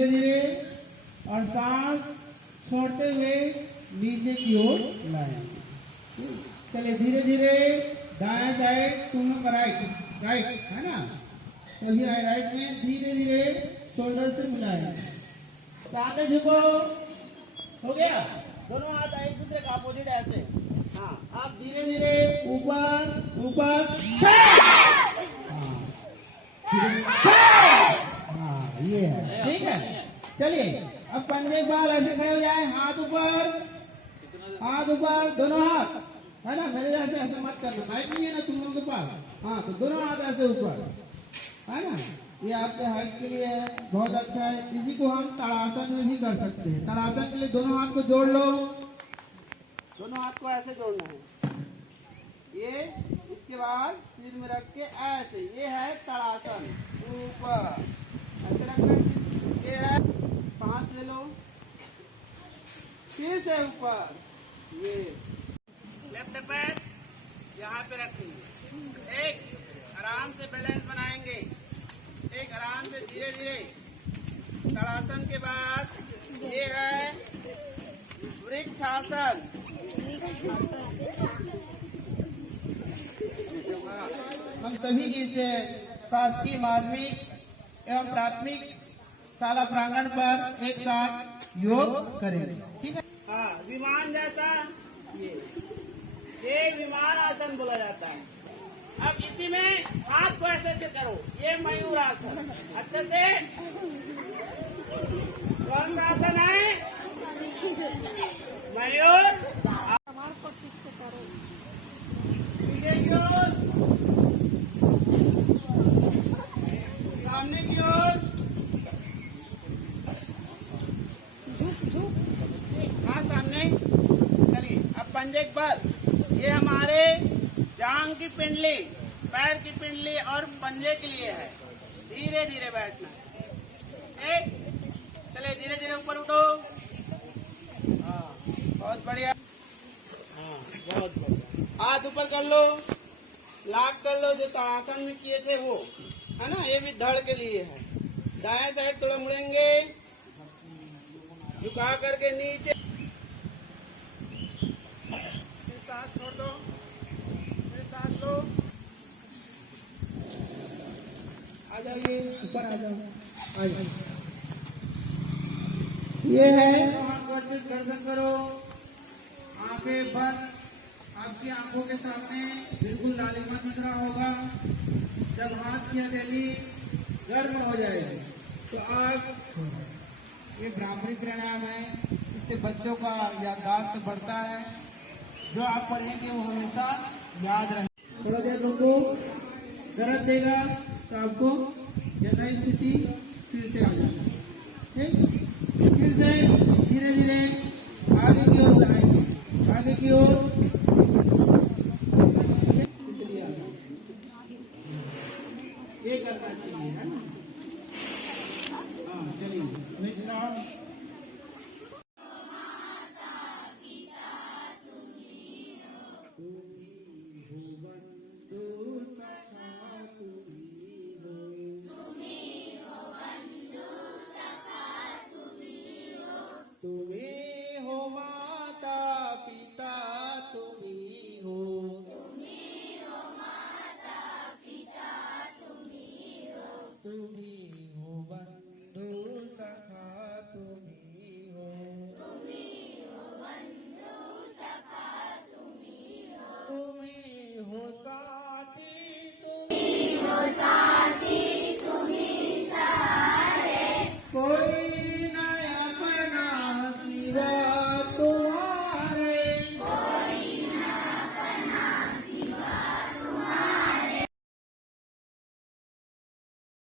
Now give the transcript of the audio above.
धीरे धीरे और सांस छोड़ते हुए नीचे की ओर लाएंगे। चलिए धीरे धीरे दाएं साइड तुम राइट राइट है ना, तो ये राइट में धीरे धीरे शोल्डर से मिलाएं। सामने झुको, हो गया। दोनों हाथ एक दूसरे का अपोजिट ऐसे। हाँ, आप धीरे धीरे ऊपर ऊपर। हाँ ये है, ठीक है। चलिए अब पंजे बाल ऐसे खड़े हो जाए, हाथ ऊपर दोनों हाथ, है ना। मेरे जैसे ऐसे मत करना, माइक नहीं है ना तुम लोगों के पास। हाँ तो दोनों हाथ ऐसे ऊपर, है ना। ये आपके हाइट के लिए है, बहुत अच्छा है। इसी को हम ताड़ासन में भी कर सकते हैं। ताड़ासन के लिए दोनों हाथ को जोड़ लो, दोनों हाथ को ऐसे जोड़ना है। ये इसके बाद सिर में रख के ऐसे, ये है ताड़ासन। ऊपर ऐसे रखना, ये है। सांस ले लो, फिर से ऊपर। ये लेफ्ट पैर यहाँ पे रखेंगे, एक आराम से बैलेंस बनाएंगे, एक आराम से धीरे धीरे। ताड़ासन के बाद ये है वृक्षासन। हम सभी इसे शासकीय माध्यमिक एवं प्राथमिक शाला प्रांगण पर एक साथ योग करेंगे, ठीक है। हाँ, विमान जैसा ये विमान आसन बोला जाता है। अब इसी में हाथ को ऐसे से करो, ये मयूर आसन। अच्छे से कौन सा आसन है? मयूर। पीछे की ओर, सामने की ओर, हाँ सामने। चलिए अब पंजे के बल, ये हमारे जांग की पिंडली, पैर की पिंडली और पंजे के लिए है। धीरे धीरे बैठना, एक। चलिए धीरे धीरे ऊपर उठो। हाँ बहुत बढ़िया, हाँ बहुत बढ़िया। हाथ ऊपर कर लो, लाक कर लो, जो ताड़ासन में किए थे वो, है ना। ये भी धड़ के लिए है। दाएं साइड थोड़ा मुड़ेंगे, झुका करके नीचे, फिर सांस छोड़ दो, फिर सांस लो। आ जाइए ऊपर, आ जाओ, आ जाओ। ये है, हाथ को अच्छे गर्दन करो, आंखें बंद। आपकी आंखों के सामने बिल्कुल लालिमा दिख रहा होगा। जब हाथ की हथेली गर्म हो जाएगी तो आप, ये ब्राह्मणी प्राणायाम है, इससे बच्चों का याददाश्त बढ़ता है। जो आप पढ़ेंगे वो हमेशा याद रहे। थोड़ा देर रुको, दर्द देगा तो आपको यथा स्थिति फिर से आ जाएगा, ठीक। फिर से धीरे धीरे आगे की ओर बढ़ाएंगे, आगे की ओर। ये करना चाहिए, है ना। हाँ चलिए विश्राम। तुम्हें